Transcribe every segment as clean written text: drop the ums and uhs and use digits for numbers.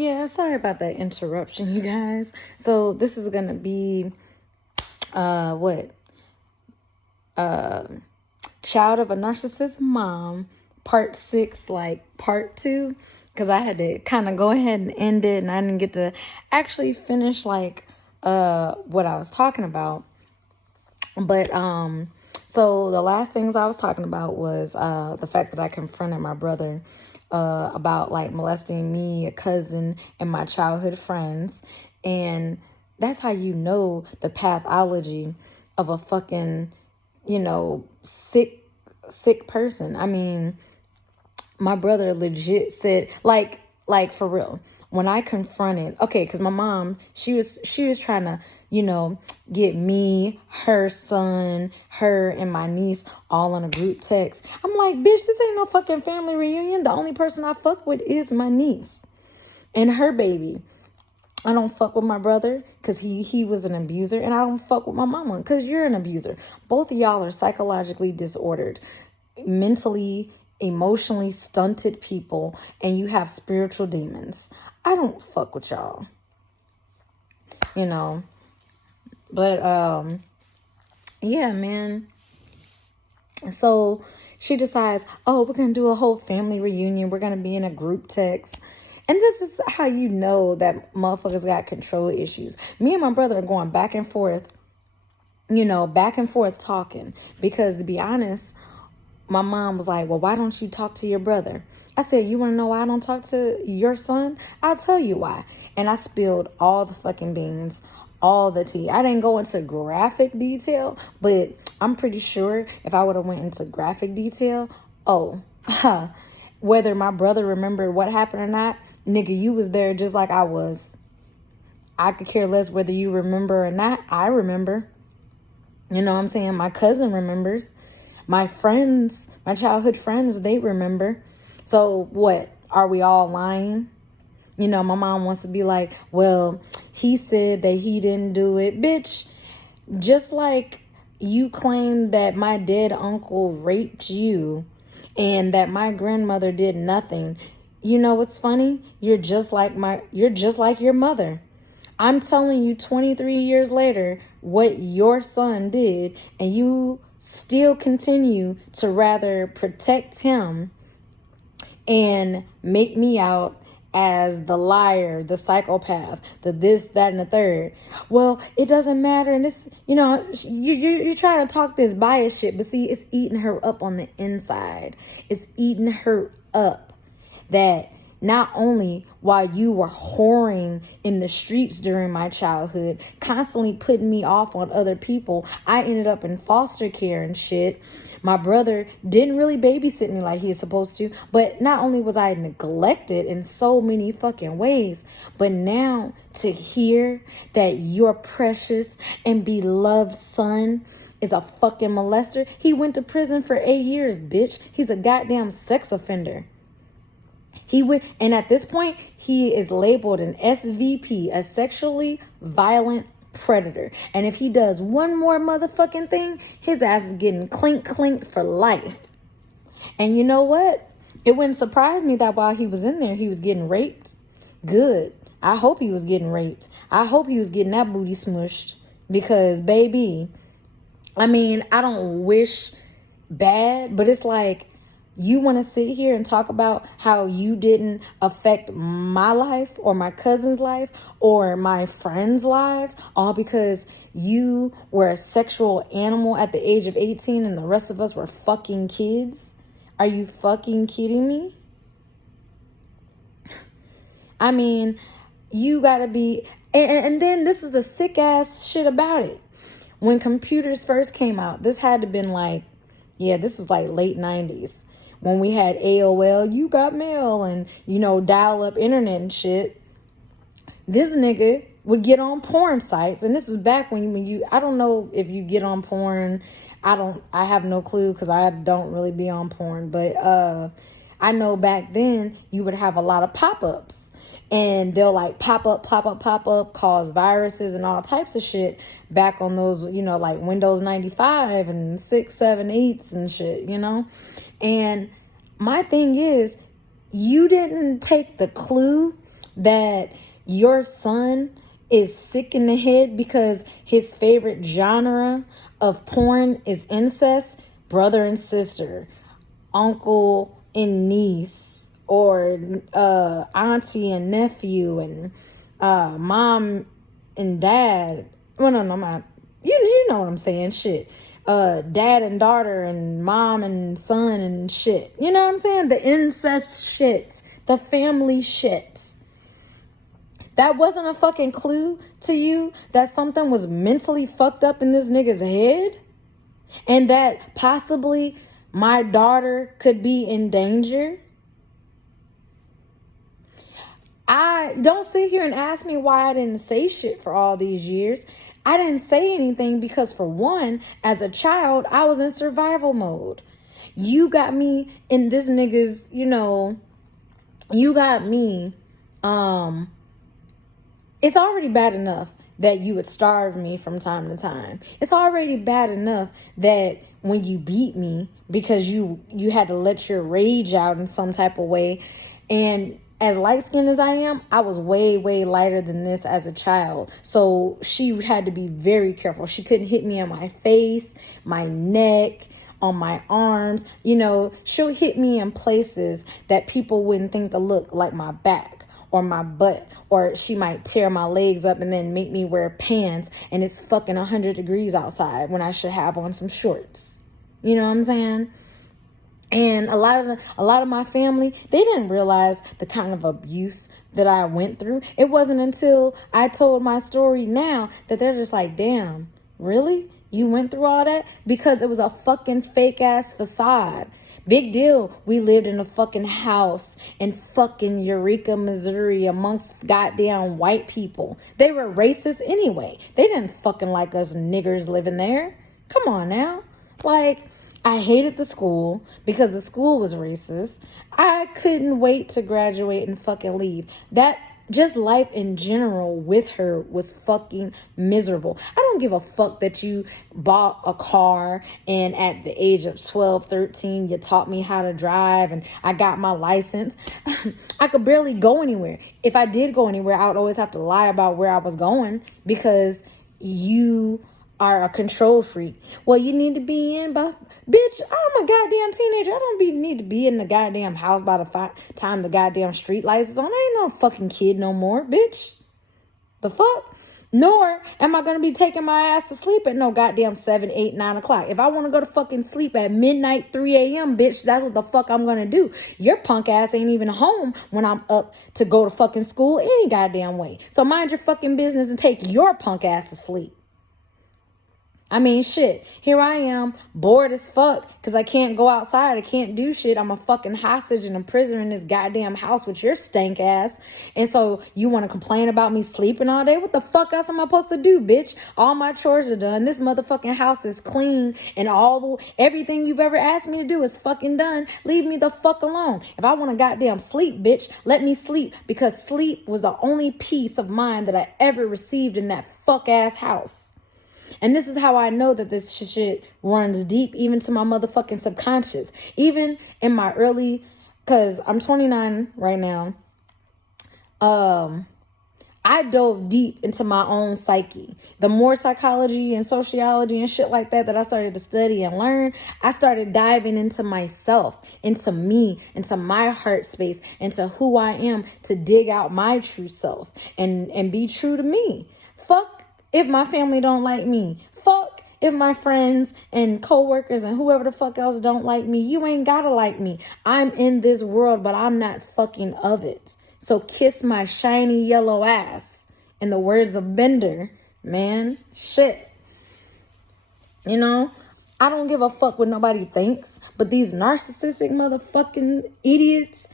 Yeah, sorry about that interruption, you guys. So this is gonna be what? Child of a Narcissist Mom, part 6, like part 2. Because I had to kind of go ahead and end it, and I didn't get to actually finish like what I was talking about. But so the last things I was talking about was the fact that I confronted my brother about like molesting me, a cousin, and my childhood friends. And that's how you know the pathology of a fucking, sick person. I mean, my brother legit said, like for real, when I confronted, okay, because my mom, she was trying to, get me, her son, her, and my niece all on a group text. I'm like, bitch, this ain't no fucking family reunion. The only person I fuck with is my niece and her baby. I don't fuck with my brother because he was an abuser, and I don't fuck with my mama because you're an abuser. Both of y'all are psychologically disordered, mentally, emotionally stunted people, and you have spiritual demons. I don't fuck with y'all. But yeah, man. So she decides, oh, we're gonna do a whole family reunion. We're gonna be in a group text. And this is how you know that motherfuckers got control issues. Me and my brother are going back and forth, talking. Because to be honest, my mom was like, well, why don't you talk to your brother? I said, you want to know why I don't talk to your son? I'll tell you why. And I spilled all the fucking beans, all the tea. I didn't go into graphic detail, but I'm pretty sure if I would have went into graphic detail, whether my brother remembered what happened or not, nigga, you was there just like I was. I could care less whether you remember or not. I remember. You know what I'm saying? My cousin remembers. My friends, my childhood friends, they remember. So what? Are we all lying? My mom wants to be like, well, he said that he didn't do it. Bitch, just like you claim that my dead uncle raped you and that my grandmother did nothing. You know what's funny? You're just like your mother. I'm telling you 23 years later what your son did, and you still continue to rather protect him and make me out as the liar, the psychopath, the this, that, and the third. Well, it doesn't matter. And this, you're trying to talk this bias shit, but see, it's eating her up on the inside. It's eating her up that not only while you were whoring in the streets during my childhood, constantly putting me off on other people, I ended up in foster care and shit. My brother didn't really babysit me like he was supposed to, but not only was I neglected in so many fucking ways, but now to hear that your precious and beloved son is a fucking molester. He went to prison for 8 years, bitch. He's a goddamn sex offender. And at this point, he is labeled an SVP, a sexually violent predator. And if he does one more motherfucking thing, his ass is getting clink for life. And you know what? It wouldn't surprise me that while he was in there, he was getting raped. Good. I hope he was getting raped. I hope he was getting that booty smushed. Because, baby, I mean, I don't wish bad, but it's like, you want to sit here and talk about how you didn't affect my life or my cousin's life or my friends' lives, all because you were a sexual animal at the age of 18 and the rest of us were fucking kids? Are you fucking kidding me? I mean, you gotta be... And then this is the sick ass shit about it. When computers first came out, this had to been like... Yeah, this was like late 90s. When we had AOL, you got mail, and, dial-up internet and shit. This nigga would get on porn sites. And this was back when you, I don't know if you get on porn. I have no clue because I don't really be on porn. But I know back then you would have a lot of pop-ups. And they'll like pop up, cause viruses and all types of shit back on those, like Windows 95 and 6, 7, 8s and shit, And my thing is, you didn't take the clue that your son is sick in the head because his favorite genre of porn is incest, brother and sister, uncle and niece, or auntie and nephew, and mom and dad. Well, no, I'm not. You know what I'm saying? Shit. Dad and daughter, and mom and son, and shit. You know what I'm saying? The incest shit. The family shit. That wasn't a fucking clue to you that something was mentally fucked up in this nigga's head? And that possibly my daughter could be in danger? I don't sit here and ask me why I didn't say shit for all these years. I didn't say anything because, for one, as a child, I was in survival mode. You got me in this nigga's, you got me, it's already bad enough that you would starve me from time to time. It's already bad enough that when you beat me because you had to let your rage out in some type of way. And as light-skinned as I am, I was way, way lighter than this as a child. So she had to be very careful. She couldn't hit me in my face, my neck, on my arms. She'll hit me in places that people wouldn't think to look, like my back or my butt. Or she might tear my legs up and then make me wear pants, and it's fucking 100 degrees outside when I should have on some shorts. You know what I'm saying? And a lot of my family, they didn't realize the kind of abuse that I went through. It wasn't until I told my story now that they're just like, damn, really? You went through all that? Because it was a fucking fake ass facade. Big deal. We lived in a fucking house in fucking Eureka, Missouri, amongst goddamn white people. They were racist anyway. They didn't fucking like us niggers living there. Come on now. Like, I hated the school because the school was racist. I couldn't wait to graduate and fucking leave. That, just life in general with her was fucking miserable. I don't give a fuck that you bought a car and at the age of 12, 13, you taught me how to drive and I got my license. I could barely go anywhere. If I did go anywhere, I would always have to lie about where I was going because you are a control freak. Well, you need to be in by... Bitch, I'm a goddamn teenager. I don't need to be in the goddamn house by the time the goddamn street lights is on. I ain't no fucking kid no more, bitch. The fuck? Nor am I going to be taking my ass to sleep at no goddamn 7, 8, 9 o'clock. If I want to go to fucking sleep at midnight, 3 a.m., bitch, that's what the fuck I'm going to do. Your punk ass ain't even home when I'm up to go to fucking school any goddamn way. So mind your fucking business and take your punk ass to sleep. I mean, shit, here I am, bored as fuck, because I can't go outside, I can't do shit, I'm a fucking hostage and a prisoner in this goddamn house with your stank ass, and so you want to complain about me sleeping all day? What the fuck else am I supposed to do, bitch? All my chores are done, this motherfucking house is clean, and everything you've ever asked me to do is fucking done. Leave me the fuck alone. If I want to goddamn sleep, bitch, let me sleep, because sleep was the only peace of mind that I ever received in that fuck ass house. And this is how I know that this shit runs deep, even to my motherfucking subconscious. Even in my because I'm 29 right now. I dove deep into my own psyche. The more psychology and sociology and shit like that I started to study and learn, I started diving into myself, into me, into my heart space, into who I am, to dig out my true self and be true to me. Fuck if my family don't like me. Fuck if my friends and coworkers and whoever the fuck else don't like me. You ain't gotta like me. I'm in this world, but I'm not fucking of it. So kiss my shiny yellow ass. In the words of Bender, man. Shit. I don't give a fuck what nobody thinks. But these narcissistic motherfucking idiots,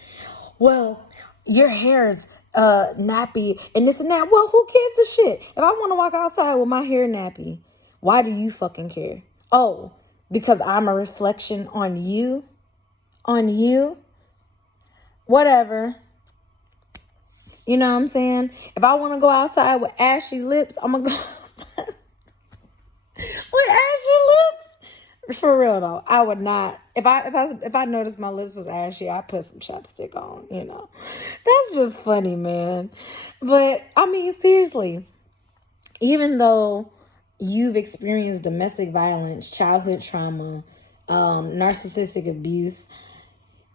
well, your hair is nappy and this and that. Well, who gives a shit? If I want to walk outside with my hair nappy, why do you fucking care? Oh, because I'm a reflection on you? On you? Whatever. You know what I'm saying? If I want to go outside with ashy lips, I'm going to go outside with ashy lips. For real though, I would not. If I noticed my lips was ashy, I'd put some chapstick on. That's just funny, man. But I mean, seriously, even though you've experienced domestic violence, childhood trauma, narcissistic abuse,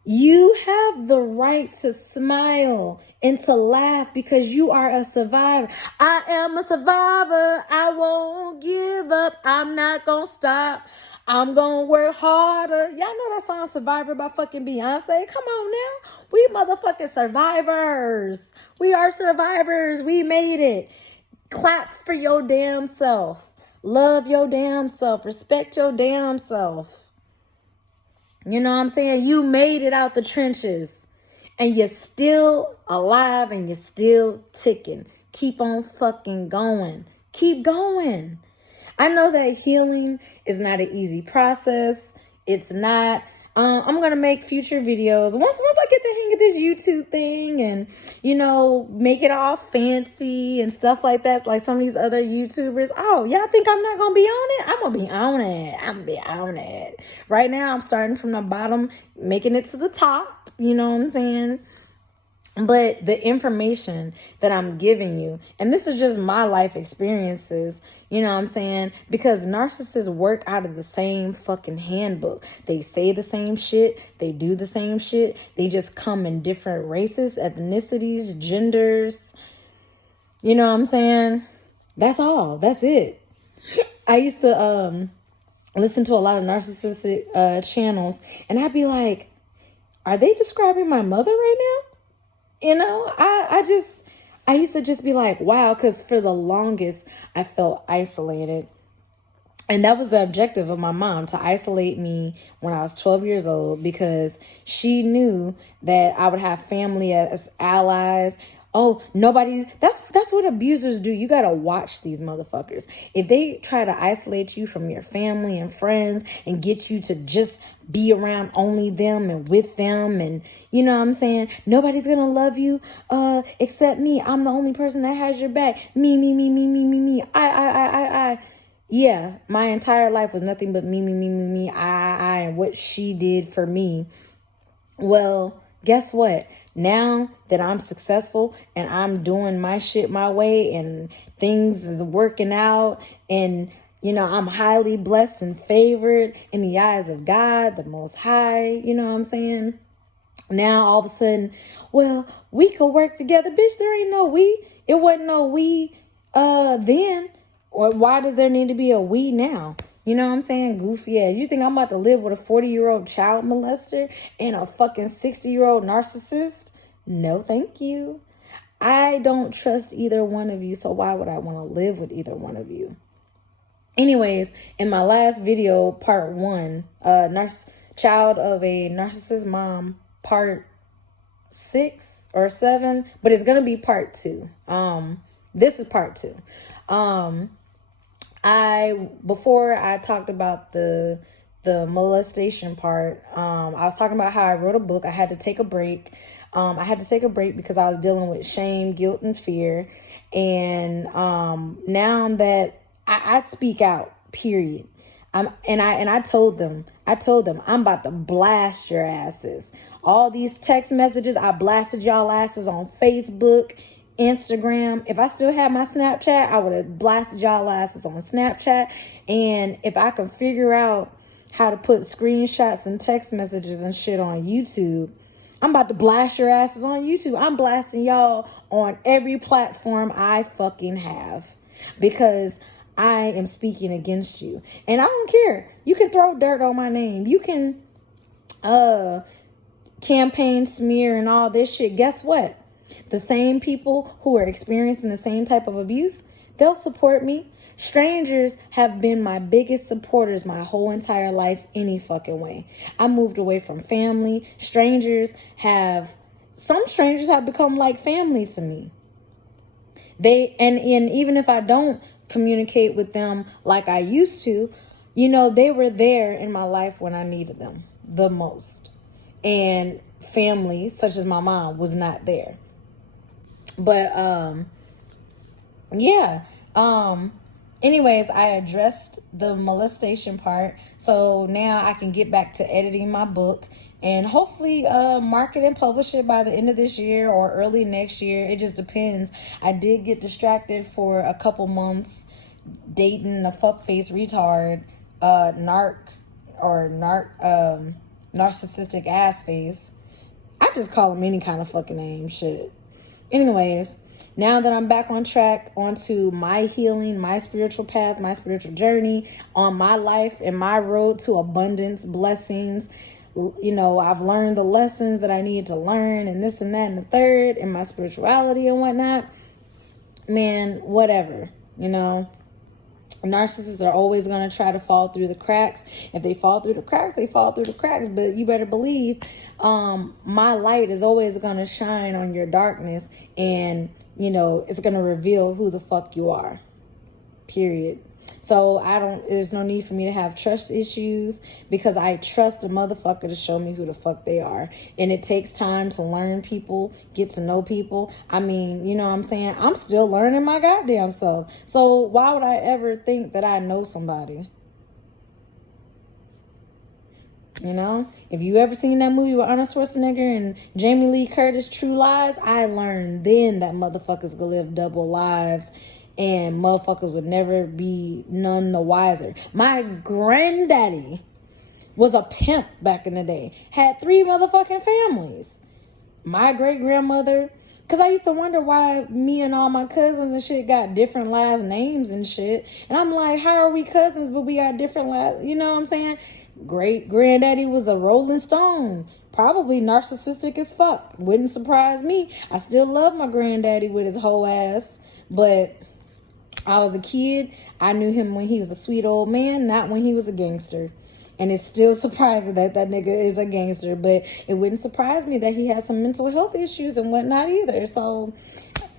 you have the right to smile and to laugh because you are a survivor. I am a survivor. I won't give up. I'm not gonna stop. I'm gonna work harder. Y'all know that song Survivor by fucking Beyonce? Come on now. We motherfucking survivors. We are survivors. We made it. Clap for your damn self. Love your damn self. Respect your damn self. You know what I'm saying? You made it out the trenches and you're still alive and you're still ticking. Keep on fucking going. Keep going. I know that healing is not an easy process. It's not. I'm going to make future videos. Once I get the hang of this YouTube thing and, make it all fancy and stuff like that, like some of these other YouTubers. Oh, y'all think I'm not going to be on it? I'm going to be on it. I'm going to be on it. Right now, I'm starting from the bottom, making it to the top. You know what I'm saying? But the information that I'm giving you, and this is just my life experiences, you know what I'm saying? Because narcissists work out of the same fucking handbook. They say the same shit. They do the same shit. They just come in different races, ethnicities, genders. You know what I'm saying? That's all. That's it. I used to listen to a lot of narcissistic channels, and I'd be like, are they describing my mother right now? I used to just be like, wow, because for the longest, I felt isolated. And that was the objective of my mom, to isolate me when I was 12 years old, because she knew that I would have family as allies. Oh, that's what abusers do. You got to watch these motherfuckers. If they try to isolate you from your family and friends and get you to just be around only them and with them, and you know what I'm saying? Nobody's going to love you except me. I'm the only person that has your back. Me, me, me, me, me, me, me. I. Yeah, my entire life was nothing but me, me, me, me, me, I, and what she did for me. Well, guess what? Now that I'm successful and I'm doing my shit my way and things is working out and, I'm highly blessed and favored in the eyes of God, the Most High, you know what I'm saying? Now all of a sudden, well, we could work together. Bitch, there ain't no we. It wasn't no we then. Or why does there need to be a we now? You know what I'm saying? Goofy ass. You think I'm about to live with a 40-year-old child molester and a fucking 60-year-old narcissist? No, thank you. I don't trust either one of you, so why would I want to live with either one of you? Anyways, in my last video, part 1, child of a narcissist mom, part 6 or 7, but it's gonna be part 2. This is part 2. Before I talked about the molestation part, I was talking about how I wrote a book. I had to take a break. I had to take a break because I was dealing with shame, guilt, and fear. And now that I speak out, period. I told them, I'm about to blast your asses. All these text messages, I blasted y'all asses on Facebook, Instagram. If I still had my Snapchat, I would have blasted y'all asses on Snapchat. And if I can figure out how to put screenshots and text messages and shit on YouTube, I'm about to blast your asses on YouTube. I'm blasting y'all on every platform I fucking have, because I am speaking against you. And I don't care. You can throw dirt on my name. You can campaign smear and all this shit. Guess what? The same people who are experiencing the same type of abuse, they'll support me. Strangers have been my biggest supporters my whole entire life any fucking way. I moved away from family. Some strangers have become like family to me. And even if I don't communicate with them like I used to, they were there in my life when I needed them the most. And family, such as my mom, was not there. But, anyways, I addressed the molestation part. So now I can get back to editing my book and hopefully market and publish it by the end of this year or early next year. It just depends. I did get distracted for a couple months dating a fuckface retard, narcissistic ass face. I just call him any kind of fucking name. Shit. Anyways, now that I'm back on track onto my healing, my spiritual path, my spiritual journey, on my life and my road to abundance, blessings, you know, I've learned the lessons that I need to learn and this and that and the third in my spirituality and whatnot. Man, whatever, you know. Narcissists are always going to try to fall through the cracks. If they fall through the cracks, they fall through the cracks. But you better believe my light is always going to shine on your darkness. And, you know, it's going to reveal who the fuck you are. Period. So there's no need for me to have trust issues because I trust a motherfucker to show me who the fuck they are. And it takes time to learn people, get to know people. I mean, you know what I'm saying? I'm still learning my goddamn self. So why would I ever think that I know somebody? You know, if you ever seen that movie with Arnold Schwarzenegger and Jamie Lee Curtis, True Lies, I learned then that motherfuckers could live double lives. And motherfuckers would never be none the wiser. My granddaddy was a pimp back in the day. Had 3 motherfucking families. My great-grandmother. Because I used to wonder why me and all my cousins and shit got different last names and shit. And I'm like, how are we cousins but we got different last... You know what I'm saying? Great-granddaddy was a Rolling Stone. Probably narcissistic as fuck. Wouldn't surprise me. I still love my granddaddy with his whole ass. But... I was a kid. I knew him when he was a sweet old man, not when he was a gangster. And it's still surprising that that nigga is a gangster. But it wouldn't surprise me that he has some mental health issues and whatnot either. So,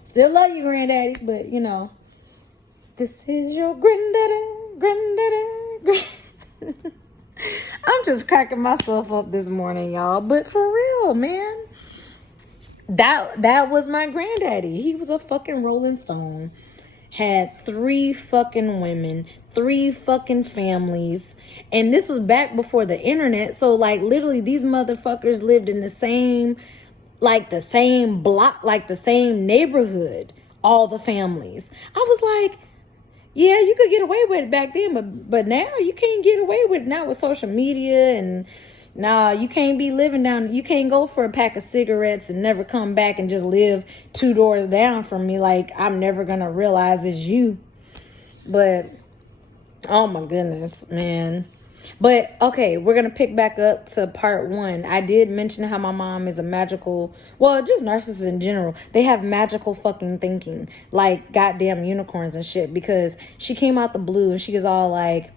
still love you, granddaddy. But, you know, this is your granddaddy. I'm just cracking myself up this morning, y'all. But for real, man. That was my granddaddy. He was a fucking Rolling Stone. Had 3 fucking women, 3 fucking families. And this was back before the internet. So, like, literally, these motherfuckers lived in the same block, like the same neighborhood, all the families. I was like, yeah, you could get away with it back then, but now you can't get away with it now with social media and... Nah, you can't be living down. You can't go for a pack of cigarettes and never come back and just live 2 doors down from me. Like, I'm never going to realize it's you. But, oh my goodness, man. But, okay, we're going to pick back up to part 1. I did mention how my mom is a magical, well, just narcissists in general. They have magical fucking thinking. Like, goddamn unicorns and shit. Because she came out the blue and she was all like,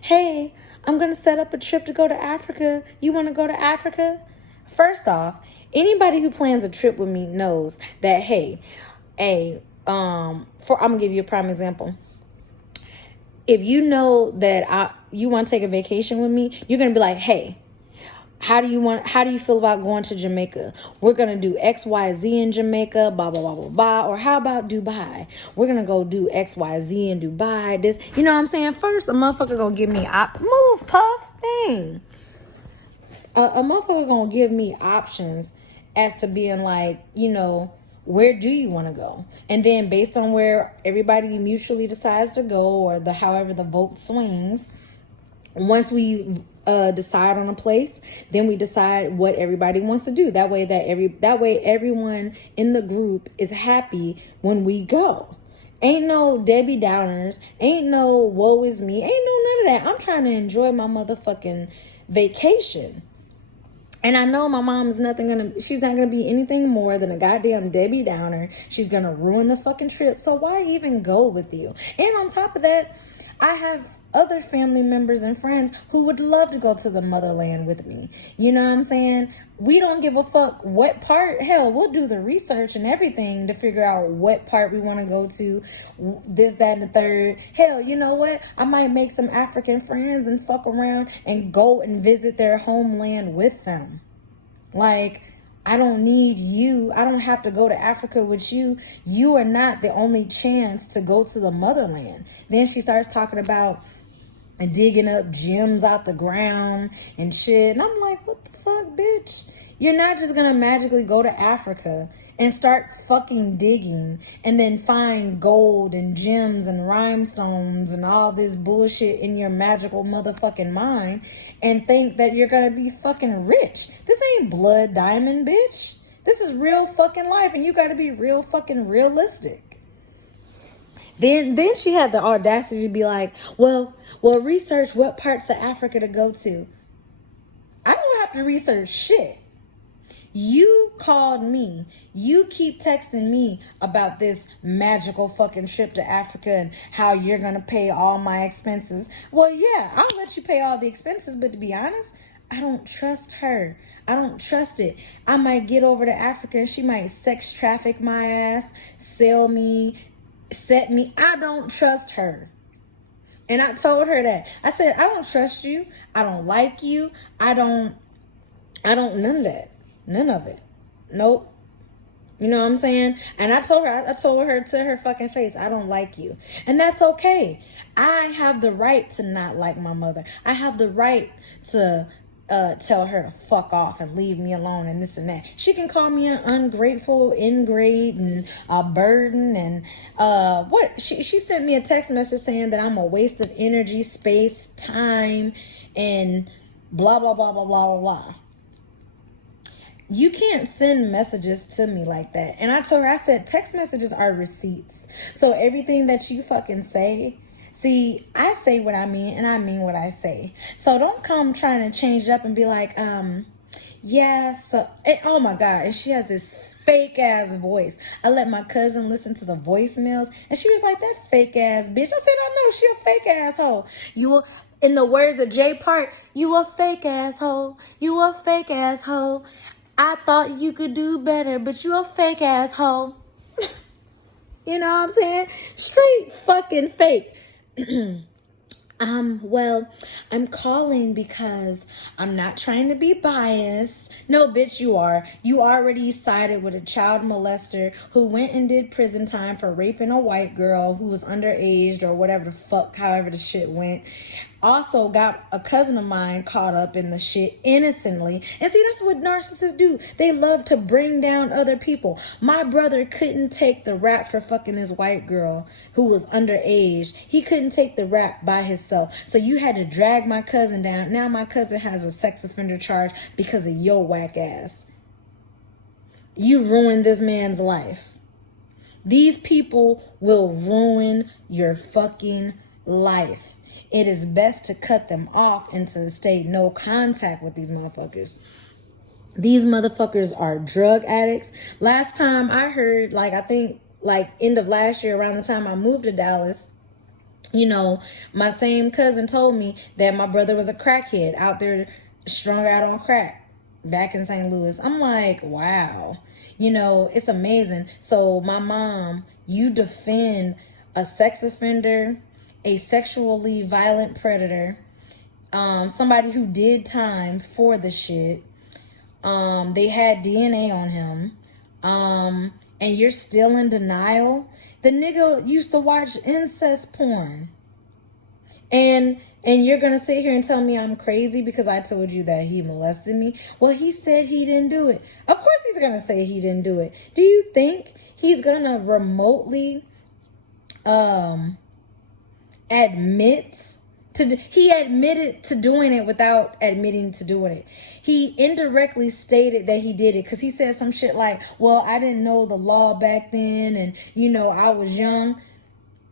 hey, I'm going to set up a trip to go to Africa. You want to go to Africa? First off, anybody who plans a trip with me knows that, I'm going to give you a prime example. If you know that you want to take a vacation with me, you're going to be like, hey, how do you feel about going to Jamaica? We're going to do XYZ in Jamaica, blah, blah, blah, blah, blah. Or how about Dubai? We're going to go do XYZ in Dubai. This, you know what I'm saying? First, a motherfucker going to give me, move, Puff, dang. A motherfucker going to give me options as to being like, you know, where do you want to go? And then based on where everybody mutually decides to go or however the vote swings, once we decide on a place, then we decide what everybody wants to do. That way everyone in the group is happy when we go. Ain't no Debbie Downers, ain't no woe is me, ain't no none of that. I'm trying to enjoy my motherfucking vacation. And I know my mom's she's not gonna be anything more than a goddamn Debbie Downer. She's gonna ruin the fucking trip. So why even go with you? And on top of that, I have other family members and friends who would love to go to the motherland with me. You know what I'm saying? We don't give a fuck what part. Hell, we'll do the research and everything to figure out what part we want to go to, this, that, and the third. Hell, you know what? I might make some African friends and fuck around and go and visit their homeland with them. Like, I don't need you. I don't have to go to Africa with you. You are not the only chance to go to the motherland. Then she starts talking about digging up gems out the ground and shit. And I'm like, what the fuck, bitch? You're not just gonna magically go to Africa and start fucking digging and then find gold and gems and rhinestones and all this bullshit in your magical motherfucking mind and think that you're gonna be fucking rich. This ain't blood diamond, bitch. This is real fucking life, and you gotta be real fucking realistic. Then she had the audacity to be like, well, research what parts of Africa to go to. I don't have to research shit. You called me. You keep texting me about this magical fucking trip to Africa and how you're going to pay all my expenses. Well, yeah, I'll let you pay all the expenses, but to be honest, I don't trust her. I don't trust it. I might get over to Africa and she might sex traffic my ass, sell me, set me. I don't trust her. And I told her that. I said, I don't trust you. I don't like you. I don't, none of that. None of it. Nope. You know what I'm saying? And I told her to her fucking face, I don't like you. And that's okay. I have the right to not like my mother. I have the right to tell her to fuck off and leave me alone and this and that. She can call me an ungrateful, ingrate, and a burden. And what? She sent me a text message saying that I'm a waste of energy, space, time, and blah, blah, blah, blah, blah, blah, blah. You can't send messages to me like that. And I told her, I said, text messages are receipts. So everything that you fucking say, see, I say what I mean and I mean what I say. So don't come trying to change it up and be like, yeah, so, oh my God. And she has this fake ass voice. I let my cousin listen to the voicemails and she was like, that fake ass bitch. I said, I know, she a fake asshole. You, in the words of Jay Park, you a fake asshole. You a fake asshole. I thought you could do better, but you a fake asshole. You know what I'm saying? Straight fucking fake. Well, I'm calling because I'm not trying to be biased. No, bitch, you are. You already sided with a child molester who went and did prison time for raping a white girl who was underage or whatever the fuck, however the shit went. Also got a cousin of mine caught up in the shit innocently. And see, that's what narcissists do. They love to bring down other people. My brother couldn't take the rap for fucking this white girl who was underage. He couldn't take the rap by himself. So you had to drag my cousin down. Now my cousin has a sex offender charge because of your whack ass. You ruined this man's life. These people will ruin your fucking life. It is best to cut them off and to stay no contact with these motherfuckers. These motherfuckers are drug addicts. Last time I heard, I think end of last year, around the time I moved to Dallas, you know, my same cousin told me that my brother was a crackhead out there strung out on crack back in St. Louis. I'm like, wow. You know, it's amazing. So my mom, you defend a sex offender, a sexually violent predator, somebody who did time for the shit. They had DNA on him. And you're still in denial. The nigga used to watch incest porn. And you're going to sit here and tell me I'm crazy because I told you that he molested me. Well, he said he didn't do it. Of course he's going to say he didn't do it. Do you think he's going to remotely he admitted to doing it without admitting to doing it. He indirectly stated that he did it because he said some shit like, well, I didn't know the law back then and, you know, I was young.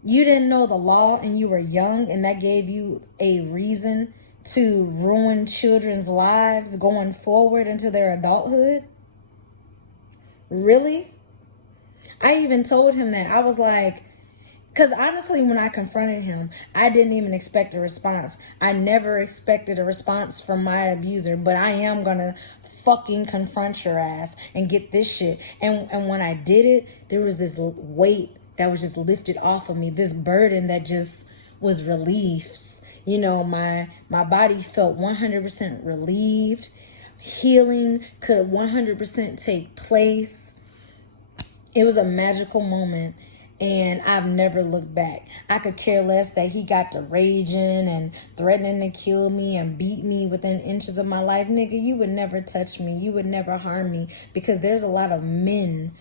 You didn't know the law and you were young and that gave you a reason to ruin children's lives going forward into their adulthood? Really? I even told him that. I was like, because honestly, when I confronted him, I didn't even expect a response. I never expected a response from my abuser, but I am going to fucking confront your ass and get this shit. And when I did it, there was this weight that was just lifted off of me, this burden that just was relief. You know, my body felt 100% relieved. healing could 100% take place. It was a magical moment, and I've never looked back. I could care less that he got to raging and threatening to kill me and beat me within inches of my life. Nigga, you would never touch me. You would never harm me, because there's a lot of men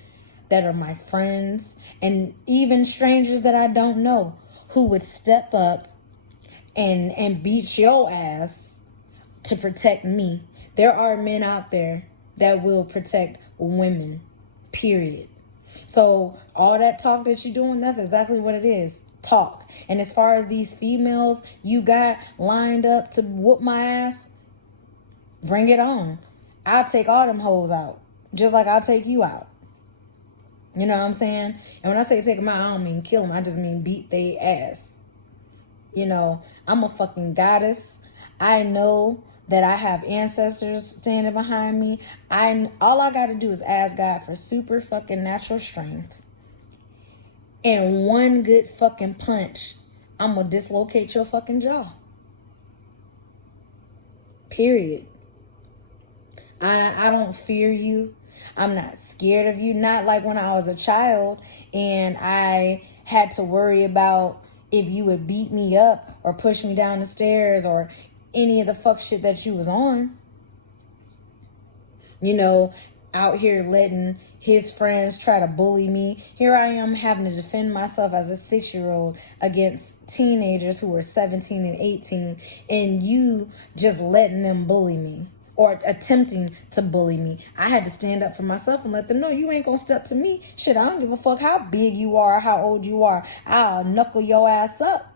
that are my friends and even strangers that I don't know who would step up and beat your ass to protect me. There are men out there that will protect women, period. So all that talk that you're doing, that's exactly what it is. Talk. And as far as these females you got lined up to whoop my ass, bring it on. I'll take all them hoes out, just like I'll take you out. You know what I'm saying? And when I say take them out, I don't mean kill them. I just mean beat they ass. You know, I'm a fucking goddess. I know that I have ancestors standing behind me. All I got to do is ask God for super fucking natural strength. And one good fucking punch, I'm going to dislocate your fucking jaw. Period. I don't fear you. I'm not scared of you. Not like when I was a child and I had to worry about if you would beat me up or push me down the stairs or any of the fuck shit that you was on. You know, out here letting his friends try to bully me. Here I am having to defend myself as a 6-year-old against teenagers who are 17 and 18, and you just letting them bully me or attempting to bully me. I had to stand up for myself and let them know you ain't gonna step to me. Shit, I don't give a fuck how big you are, how old you are. I'll knuckle your ass up.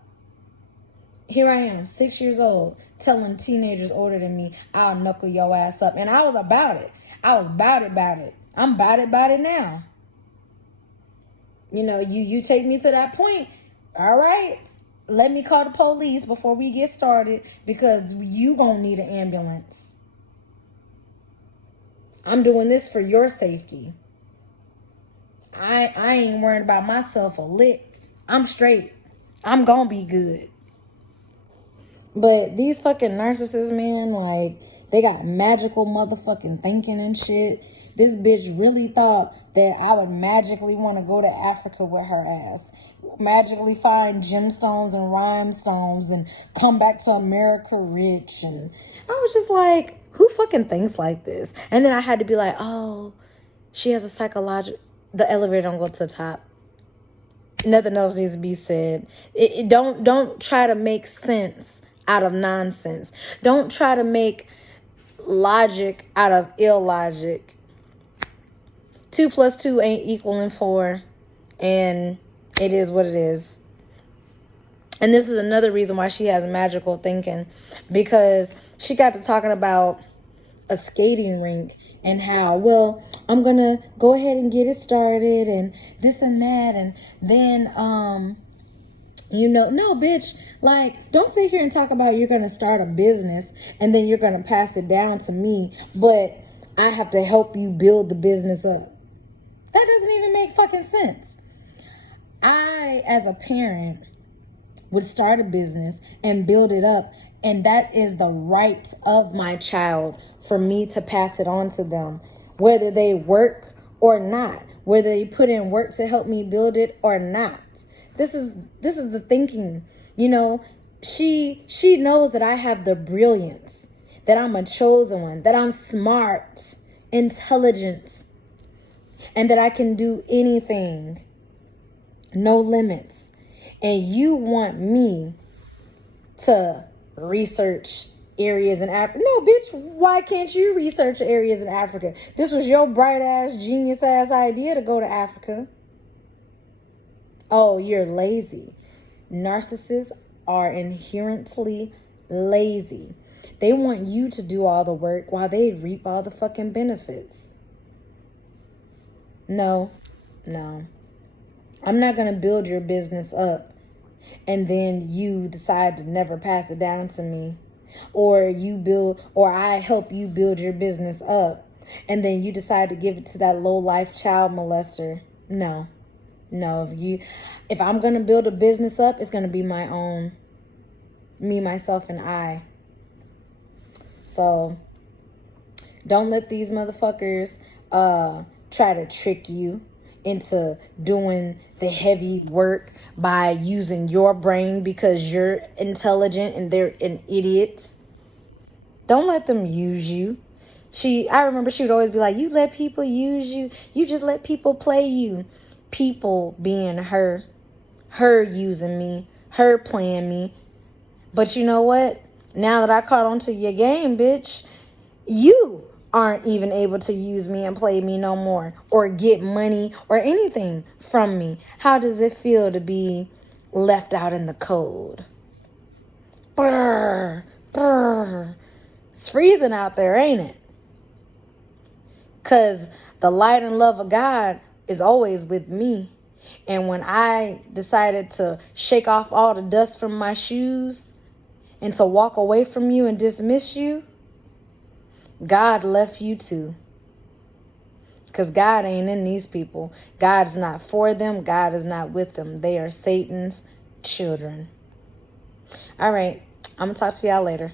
Here I am, 6 years old, telling teenagers older than me, I'll knuckle your ass up. And I was about it. I was about it. I'm about it now. You know, you take me to that point. All right. Let me call the police before we get started, because you gonna need an ambulance. I'm doing this for your safety. I ain't worried about myself a lick. I'm straight. I'm gonna be good. But these fucking narcissists, man, like, they got magical motherfucking thinking and shit. This bitch really thought that I would magically want to go to Africa with her ass. Magically find gemstones and rhinestones and come back to America rich. And I was just like, who fucking thinks like this? And then I had to be like, oh, she has a psychological... The elevator don't go to the top. Nothing else needs to be said. Don't try to make sense out of nonsense. Don't try to make logic out of illogic. 2 + 2 ain't equaling 4, and it is what it is. And this is another reason why she has magical thinking, because she got to talking about a skating rink and how, well, I'm gonna go ahead and get it started and this and that, and then you know, no, bitch, like, don't sit here and talk about you're going to start a business and then you're going to pass it down to me, but I have to help you build the business up. That doesn't even make fucking sense. I, as a parent, would start a business and build it up, and that is the right of my child for me to pass it on to them, whether they work or not, whether they put in work to help me build it or not. This is the thinking, you know. She knows that I have the brilliance, that I'm a chosen one, that I'm smart, intelligent, and that I can do anything, no limits. And you want me to research areas in Africa? No, bitch, why can't you research areas in Africa? This was your bright ass, genius ass idea to go to Africa. Oh, you're lazy. Narcissists are inherently lazy. They want you to do all the work while they reap all the fucking benefits. No. I'm not going to build your business up and then you decide to never pass it down to me. Or I help you build your business up and then you decide to give it to that low life child molester. No, if I'm going to build a business up, it's going to be my own, me, myself, and I. So Don't let these motherfuckers try to trick you into doing the heavy work by using your brain because you're intelligent and they're an idiot. Don't let them use you. I remember she would always be like, you let people use you. You just let people play you. People being her using me, her playing me. But you know what? Now that I caught on to your game, bitch, you aren't even able to use me and play me no more or get money or anything from me. How does it feel to be left out in the cold? Brr, brr. It's freezing out there, ain't it? Because the light and love of God is always with me. And when I decided to shake off all the dust from my shoes and to walk away from you and dismiss you, God left you too. Because God ain't in these people. God's not for them. God is not with them. They are Satan's children. All right. I'm going to talk to y'all later.